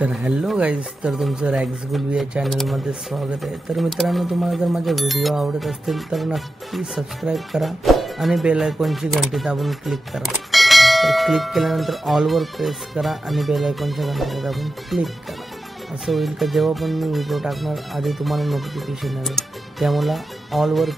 तर hello guys, तर तुमचं रॅग्स गुलवी या चॅनलमध्ये स्वागत आहे। तर मित्रांनो, तुम्हाला जर माझे व्हिडिओ आवडत असतील तर नक्की सबस्क्राईब करा आणि बेल आयकॉनची घंटी दाबून क्लिक करा। तर क्लिक केल्यानंतर ऑलवर प्रेस करा आणि बेल आयकॉनच्या घंटी दाबून क्लिक करा। असं होईल का जेव्हा पण मी व्हिडिओ टाकणार आधी तुम्हाला नोटिफिकेशन येईल, त्यामुळे ऑलवर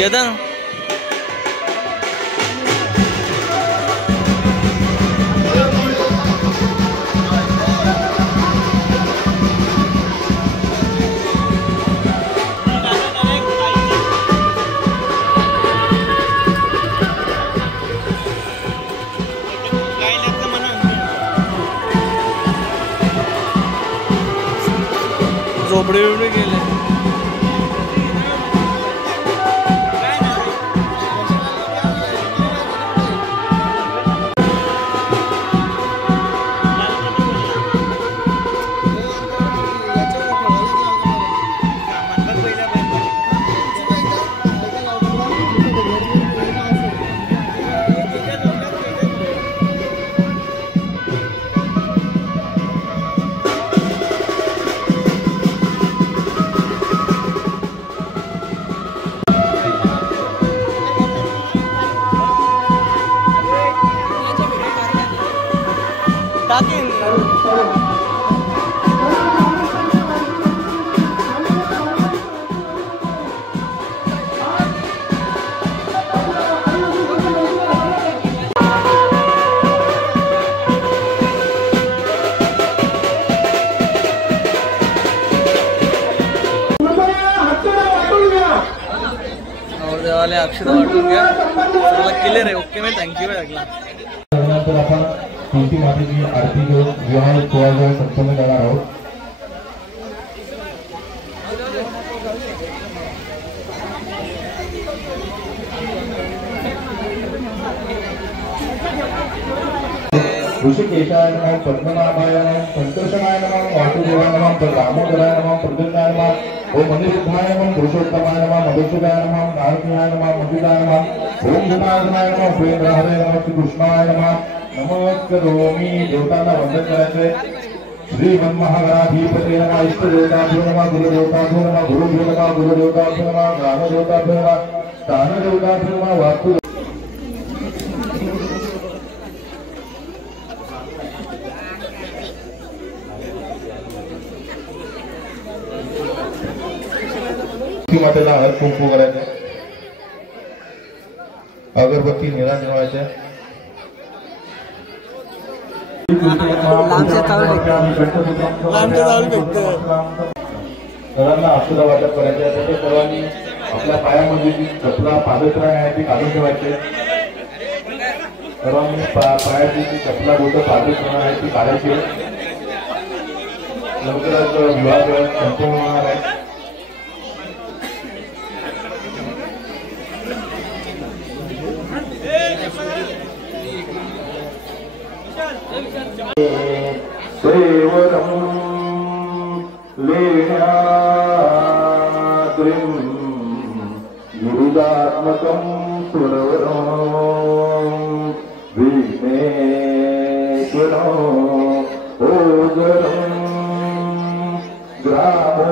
केतन झोपडे बिपडे गेले. टाकीन देवाले अक्षर वाटून घ्या. क्लिअर आहे. ओके मी थँक्यू लागला. आपण तुलसी मातेची आरती घेऊन विवाह सोहळा संपन्न करणार आहोत. ऋषिकेशाय नमः, पद्मनाभाय नमः, संकर्षणाय नमः, वासुदेवाय नमः, दामोदराय नमः, प्रद्युम्नाय नमः, ओम अनिरुद्धाय नमः, पुरुषोत्तमाय नमः, मधुसूदनाय नमः, नारसिंहाय नमः, मधुदाय नमः, ओम धनाधनाय नमः, प्रेमहरे नमः, श्रीकृष्णाय नमः. नमस्करोमि. देवतांना वंदन करायचंय. श्रीमन्महागणाधिपते नमः, इष्टदेवताभ्यो नमः, गुरुदेवताभ्यो नमः, गुरुभ्यो नमः, गुरुदेवताभ्यो नमः, ग्रामदेवताभ्यो नमः, स्थानदेवताभ्यो नमः, वास्तु मातेला हळद कुंकू करायचे. अगरबत्ती निळा ठेवायचे. सर्वांना आशीर्वाद वाटप करायचे. त्याच्या सर्वांनी आपल्या पायामध्ये जी चपला पादत्र आहे ती काढून ठेवायचे. सर्वांनी पायाची जी चपला बोलतो पादत्र आहे ती काढायची. लवकरच विवाह संपूर्ण होणार आहे. सेवनं लेण्याद्रिं गुरुदात्मकं सुरवरं विघ्नेश्वरं ओजरं ग्रामोरा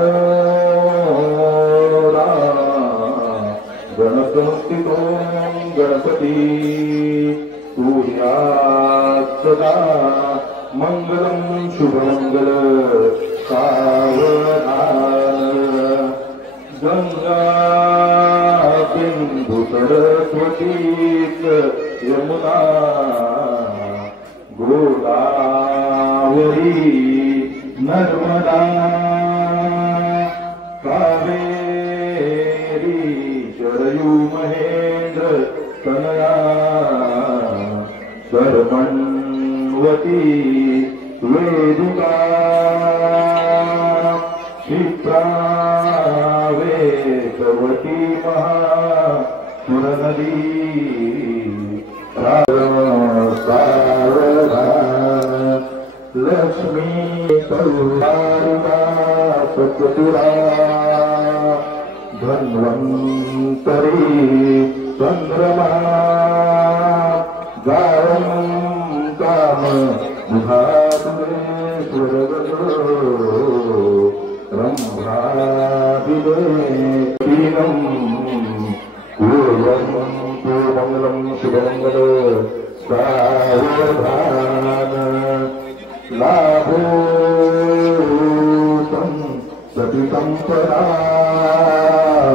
गणसंस्थितो गणपती सूर्यात् सदा मंगलम शुभमंगल सावधान. गंगा सिंधु सरस्वती यमुना गोदावरी नर्मदा कावेरी शरयू महेंद्र तनया कर्मण्वती वेदिका क्षिप्रा वेदवती महासुरनदी सारदा लक्ष्मी करुणारुणा सत्यपुरा धन्वन्तरी चंद्रमा गायं काम रंभादिदेवीनं मंगलम शुभमंगल सावधान लाभो सती संपदा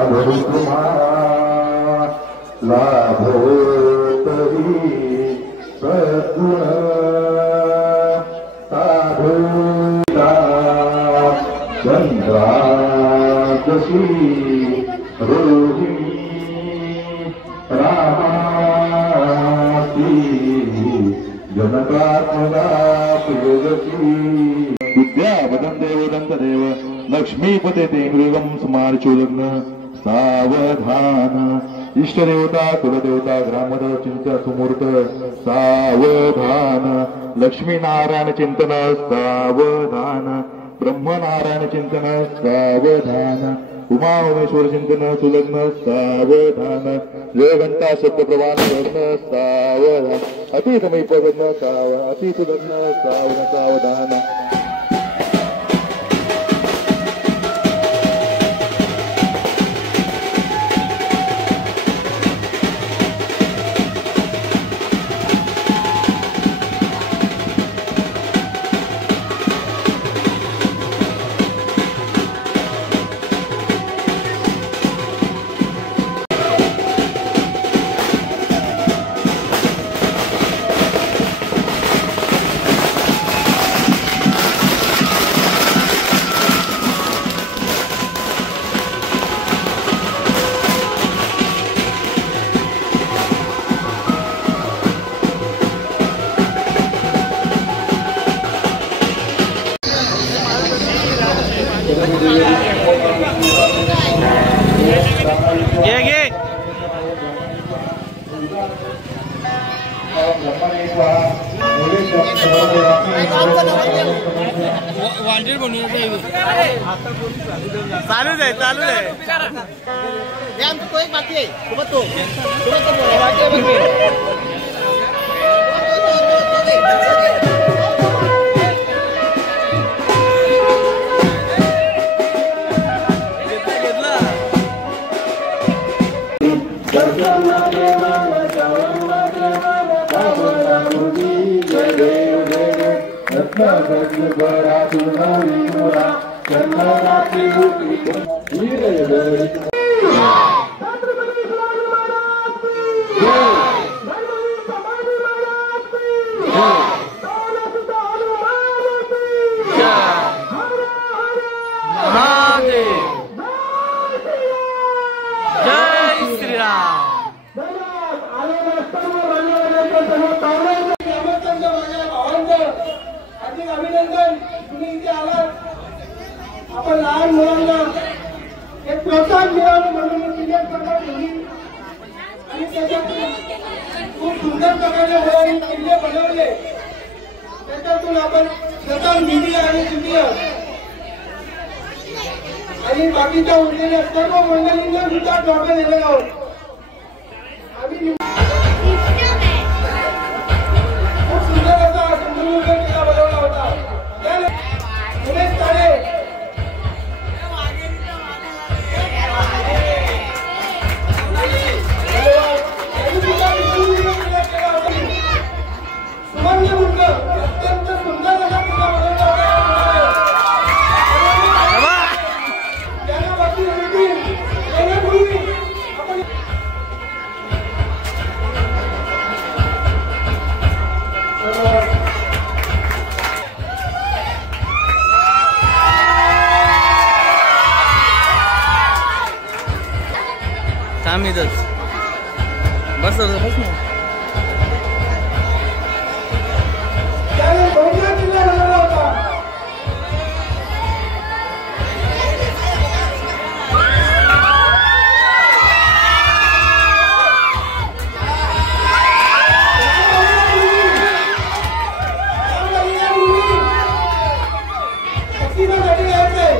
भरुकुमार लाभोतरी सद्गुण साधुता चंद्रादशी रोहिणी रामाती जनकात्मजा प्रियदशी विद्या वदन्ते वदन्तदेव लक्ष्मीपते ते मृगं स्मार्चोलग्न सावधान इष्टदेवता कुलदेवता ग्रामदेव चिंता सुमूर्त सावधान लक्ष्मीनारायण चिंतन सावधान ब्रह्मनारायण चिंतन सावधान उमा उमेश्वर चिंतन सुलग्न सावधान जय घंटा शब्द प्रवाह लग्न सावधान अति समीप लग्न सावधान अति सुलग्न सावधान चालू आहे आमचं तो एक बाकी आहे सोबत तो अभिनंदन तुम्ही इथे आलात. आपण लहान मुलांना एक प्रोत्साहन मिळावं म्हणून क्रिकेट स्पर्धा ठेवली आणि त्याच्यातून खूप सुंदर प्रकारे मुलांनी किल्ले बनवले. त्याच्यातून आपण स्वतः मीडिया आणि ज्युनियर आणि बाकीच्या उरलेल्या सर्व मंडळींना सुद्धा ट्रॉफी दिले आहोत. आम्ही खूप सुंदर असा सिंधुदुर्ग किल्ला बनवला होता. उमेश ताडे सुवर्णदुर्ग अत्यंत सुंदर असा किल्ला बनवला होता. ज्यांना बाकी होतील त्याच्यापूर्वी आपण काम इथंच बस ना. त्याने डोंगरा किल्ला बनवला होता. पक्षीसाठी यायचंय.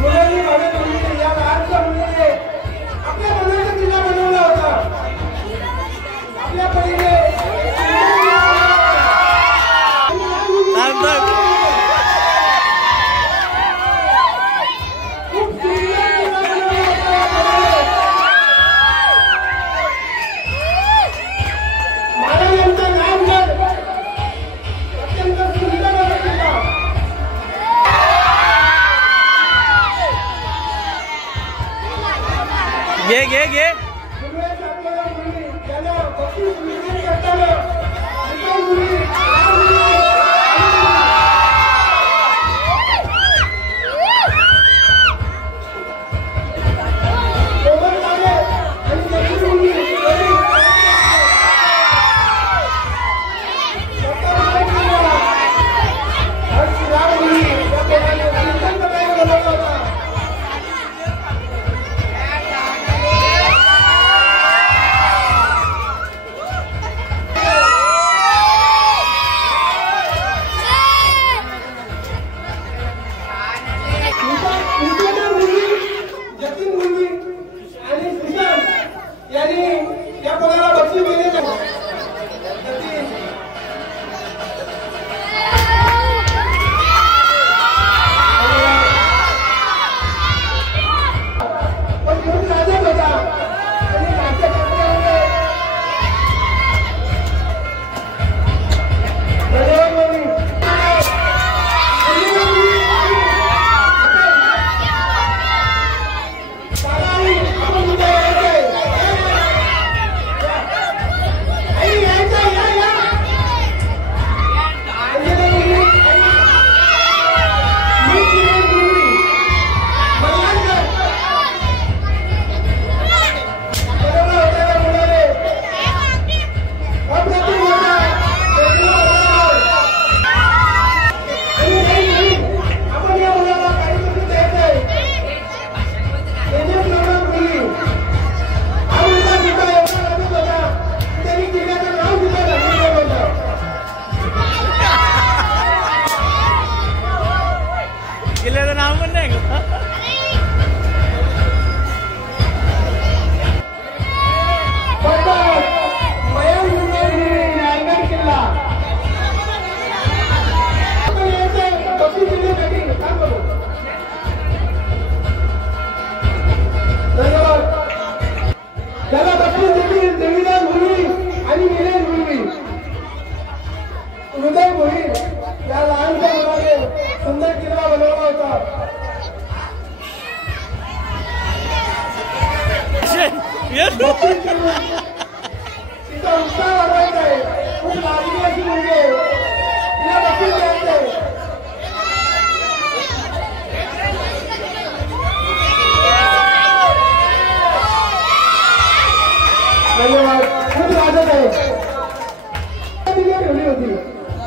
मुलांनी माझ्या या लहानशा घे घे मुलगी आपल्याला मुलगी ज्यांना बक्षीस वितरण करताना एका मुली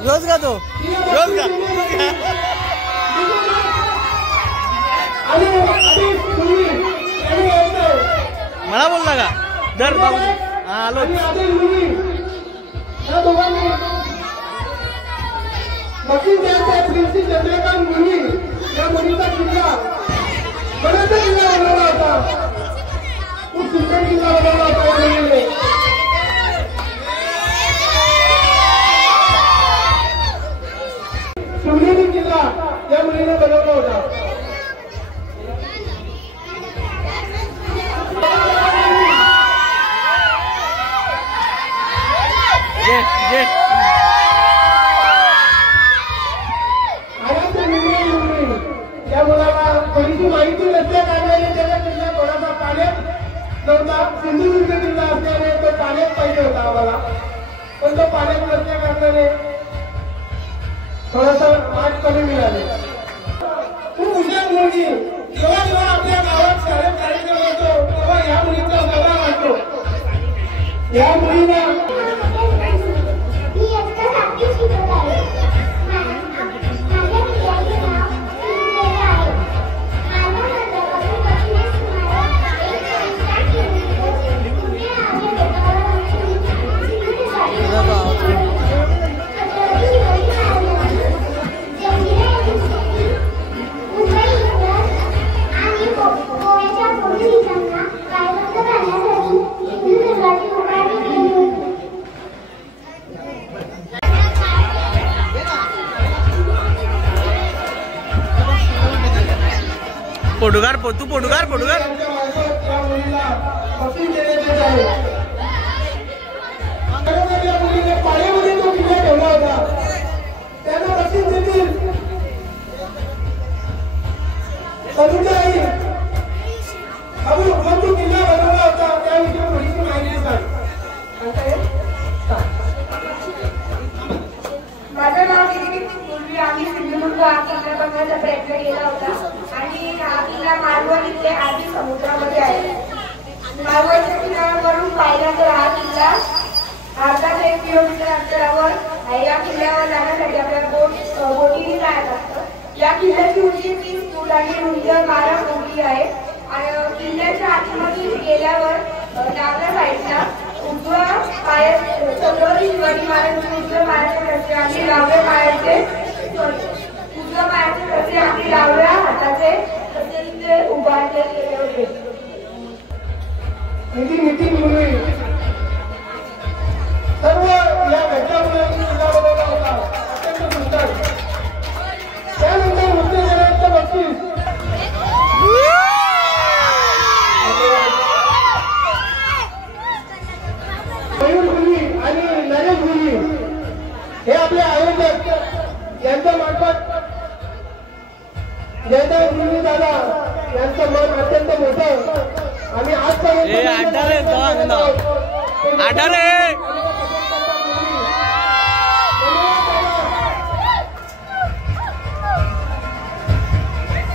रोज का तो रोज का मला बोल ना का दर बाबू हा आलो चंद्रकांत मुली या मुलीचा किल्ला बराचसा किल्ला बनवला होता. खूप सुंदर किल्ला बनवला होता या मुलीने. शिवनेरी किल्ला या मुलीने बनवला होता. या मुलाला थोडीशी माहिती नसल्या कारणाने त्याला किल्ला थोडासा पाण्यात नव्हता. सिंधुदुर्ग किल्ला असल्याने तो पाण्यात पाहिजे होता आम्हाला, पण तो पाण्यात नसल्या कारणाने थोडासा मार्क कमी मिळाले. खूप हुशार मुलगी. जेव्हा जेव्हा आपल्या गावात शाळेत कार्यक्रम होतो तेव्हा या मुलीचा सहभाग असतो. या मुलीला पोटुगार तू पोटुगार पाण्यामध्ये तो किल्ला ठेवला होता. त्यांना बक्षीस देतील. तनुजा आई अबू किल्ला बनवला होता. विरुद्ध हा किल्ला बघण्याचा प्रयत्न केला होता आणि हा किल्ला मालवण इथे आधी समुद्रामध्ये आहे. मालवणच्या किल्ल्यावरून पाहिला तर हा किल्ला अर्धा 1 किलोमीटर अंतरावर आहे. या किल्ल्यावर जाण्यासाठी आपल्याला बोटीने जायला लागतं. या किल्ल्याची उंची 30 फूट आणि रुंदी 12 फूट आहे. आणि किल्ल्याच्या आतमध्ये गेल्यावर डाव्या साईडला उजव्या पायात छत्रपती शिवाजी महाराजांचे उजव्या पायाचे ठसे आणि डाव्या पायाचे ठसे आणि डाव्या हाताचे ठसे तिथे उभारले गेले होते. सर्व या घटनामुळे किल्ला बनवला होता. अत्यंत सुंदर. त्यानंतर उद्योजकांच्या बाबतीत मयूरभूमी आणि नरेशभूमी हे आपले आयोजक यांच्या मार्फत जयदेव गुरुजी दादा यांचं मन अत्यंत मोठं. आम्ही आजपर्यंत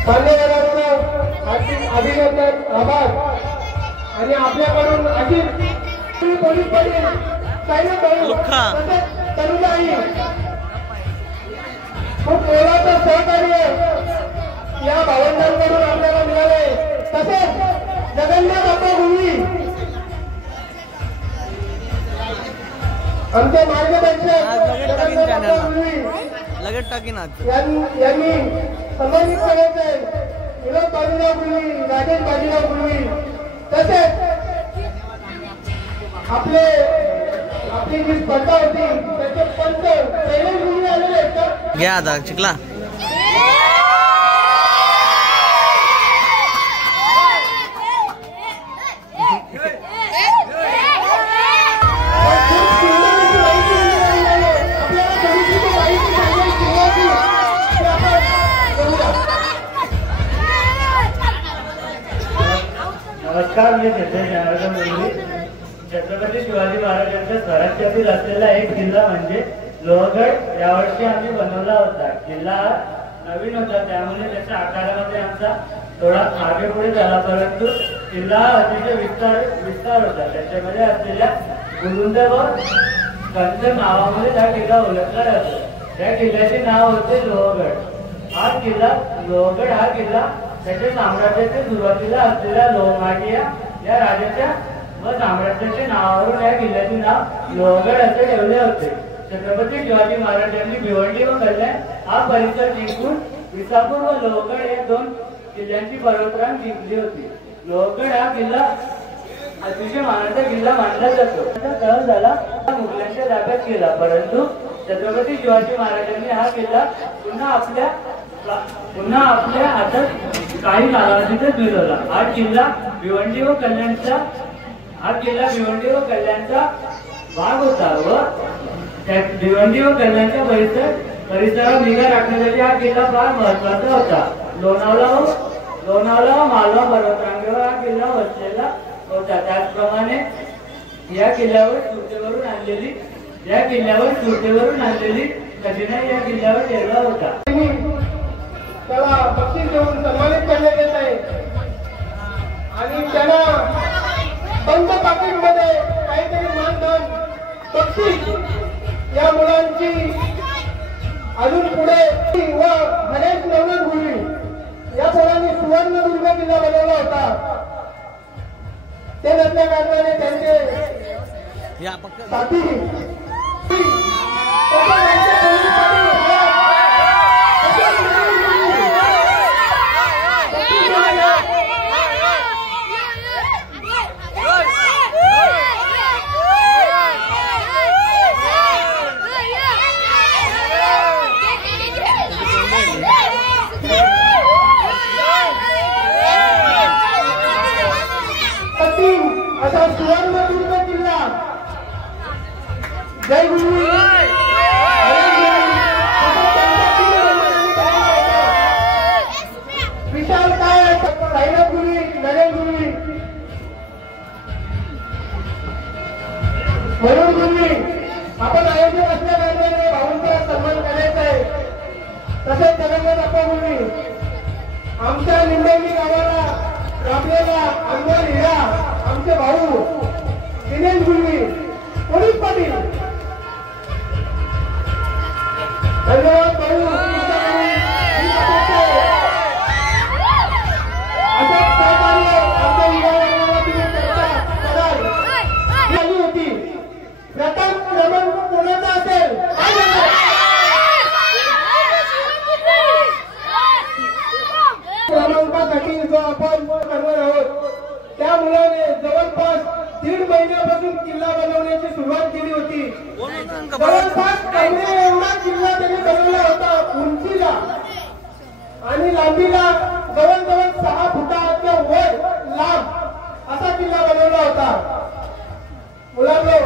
मान्यवरांचं अभिनंदन, आभार. आणि आपल्याकडून अजित पोलीस पाटील, सायलेंट भाऊ, तसेच तरुणाई खूप मोलाचं सहकार्य या भावंडांकडून आपल्याला मिळाले. तसेच जगन्नाथ अप्पा गुरुजी आमचे मार्गदर्शक जगन्नाथ अप्पा गुरुजी यांनी संबंधित करायचे विनोद बाजीराव गुरुजी, राजेश बाजीराव गुरुजी, तसेच आपली जी स्पर्धा होती त्याचे पंच शैलेश गुरुजी आलेले आहेत. घ्या आता चिखला. नमस्कार, मी जनार्दन मुरली. छत्रपती शिवाजी महाराजांच्या स्वराज्यातील असलेला एक किल्ला म्हणजे लोहगड यावर्षी आम्ही बनवला होता. किल्ला नवीन होता त्यामुळे त्याच्या आकारामध्ये आमचा थोडा मागे पुढे झाला, परंतु किल्ला अतिशय विस्तार होता. त्याच्यामध्ये असलेल्या गुरुंद व कंद नावामध्ये हा किल्ला ओळखला जातो. त्या किल्ल्याचे नाव होते लोहगड. लोहगड हा किल्ला त्याच्या साम्राज्याच्या सुरुवातीला असलेल्या लोहमाटिया या राजाच्या व साम्राज्याच्या नावावरून या किल्ल्याचे नाव लोहगड असे ठेवले होते. छत्रपती शिवाजी महाराजांनी भिवंडी व कल्याण हा परिसर जिंकून विसापूर व लोहगड या 2 किल्ल्यांची पर्वतरांग जिंकली होती. लोहगड हा किल्ला अतिशय मानाचा किल्ला मानला जातो. तह झाला मुघलांच्या ताब्यात केला, परंतु छत्रपती शिवाजी महाराजांनी हा किल्ला पुन्हा आपल्या हातात काही कालावधीतच मिळवला. हा किल्ला भिवंडी व कल्याणचा भाग होता व भिवंडी व कल्याणच्या परिसरावर निगा राखण्यासाठी हा किल्ला फार महत्वाचा होता. लोणावळा व मालवा पर्वतरांगेवर हा किल्ला वसलेला होता. त्याचप्रमाणे या किल्ल्यावर सुरतेवरून आणलेली कठीणाई या किल्ल्यावर ठेवला होता. त्याला बक्षीस देऊन सन्मानित करण्यात येत आहे आणि त्याला बंद पाकिटमध्ये काहीतरी मानधन बक्षीस या मुलांची अजून पुढे व हरेश नवनाथ गुरुजी या मुलांनी सुवर्णदुर्ग किल्ला बनवला होता. ते नसल्या कारणाने त्यांचे साथी असा सुवर्णदुर्ग किल्ला जय गुरु तसेच जगन्नाथ अप्पापूर्वी आमच्या लिंबवली गावाला राबलेला अनमोल हिरा आमचे भाऊ दिनेश गुलवी पोलीस पाटील धन्यवाद भाऊ. असंच सहकार्य आमच्या युवा तुम्ही कराल झाली होती. प्रथम क्रमांक कोणाचा असेल क्रमांकासाठी जो आपण करणार आहोत त्या मुलाने जवळपास 1.5 महिन्यापासून किल्ला बनवण्याची सुरुवात केली होती. जवळपास कमरे एवढा किल्ला त्यांनी बनवला होता उंचीला आणि लांबीला जवळजवळ 6 फुटाच्या वर लांब असा किल्ला बनवला होता. मुलांनो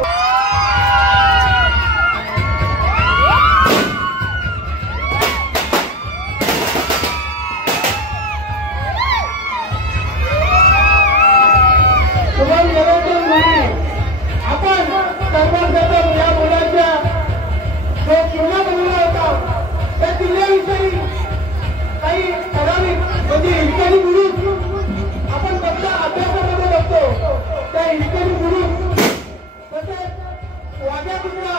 आपण सर्वप्रथम या मुलाच्या जो किल्ला बनवला होता त्या किल्ल्याविषयी काही ठराविक म्हणजे हिस्टरी बुडून आपण फक्त अभ्यासामध्ये बघतो. त्या हिस्टरी बुडून तसेच वाघ्या किल्ला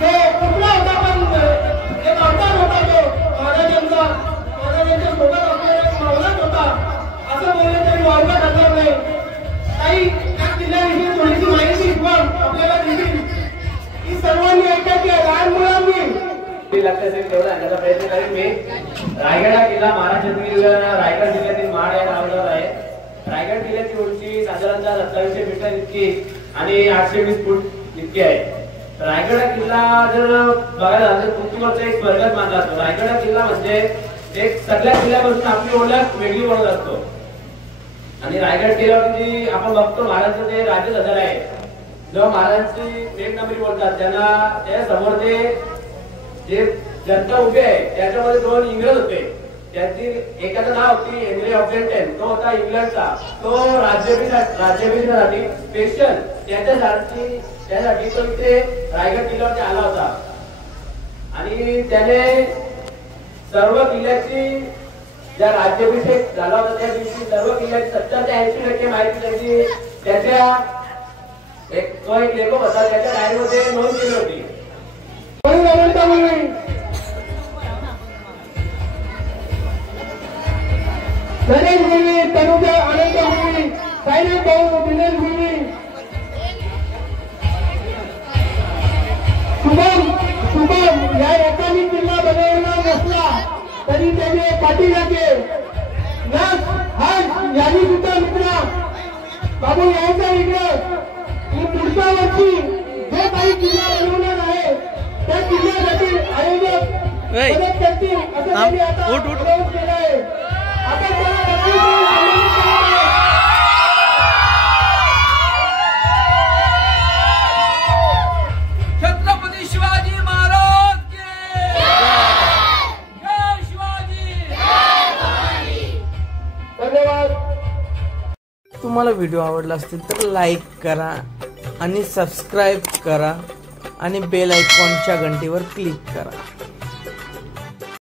जो कुठला होता पण एक अवतार होता तो महाराजांच्या सोबत असलेला एक मावळाच होता असं बोलले तरी वावगा ठरणार नाही. काही त्या किल्ल्याविषयी थोडीशी माहिती पण आपल्याला दिली की सर्वांनी ऐकायची आहे. लहान मुलांनी लक्षात तेवढा सांगण्याचा प्रयत्न करेन मी. रायगड हा किल्ला महाराष्ट्रातील रायगड जिल्ह्यातील महाड या नावावर आहे. रायगड किल्ल्याची उंची साधारणतः 2700 मीटर इतकी आणि 820 फूट इतकी आहे. रायगड हा किल्ला जर बघायला तर पृथ्वीवरचा एक स्वर्गच मानला जातो. रायगड हा किल्ला म्हणजे एक सगळ्या किल्ल्यापासून आपली ओळख वेगळी बनत असतो. आणि रायगड किल्ल्यावरती आपण बघतो महाराजांचं ते राजदरबार आहे. जेव्हा महाराजांची मेघनगरी बोलतात त्यांना त्या समोर जे जनता उभी आहे त्याच्यामध्ये 2 इंग्रज होते. त्यातील एकाचं नाव होती हेनरी ऑफ ब्रिटन. तो होता इंग्लंडचा. तो राज्याभिषेकासाठी स्पेशल त्यासाठी तो इथे रायगड किल्ल्यावरती आला होता आणि त्याने सर्व किल्ल्याची ज्या राज्याभिषेक झाला होता त्या दिवशी सर्व किल्ल्याची 70 ते 80% माहिती त्याच्या तो एक लेखक होता त्याच्या डायरीमध्ये नोंद केली होती. गणेश गुलवी, तनुजा आनंद गुलवी, साईनाथ भाऊ दिनेश गुलवी, शुभम या एकाने किल्ला बनवला नसला तरी त्याने पाठीलागे नस हर्ष यांनी सुद्धा मित्र बाबू यांचा विग्रह मी पुढच्या वर्षी जो काही किल्ला बनवणार आहे त्या किल्ल्यासाठी आयोजक मदत करतील असं त्यांनी आता अनाउन्स केलं आहे. आपण त्याला छत्रपती शिवाजी महाराज की जय शिवाजी. धन्यवाद. तुम्हाला व्हिडिओ आवडला असेल तर लाईक करा आणि सबस्क्राईब करा आणि बेल आयकॉनच्या घंटीवर क्लिक करा.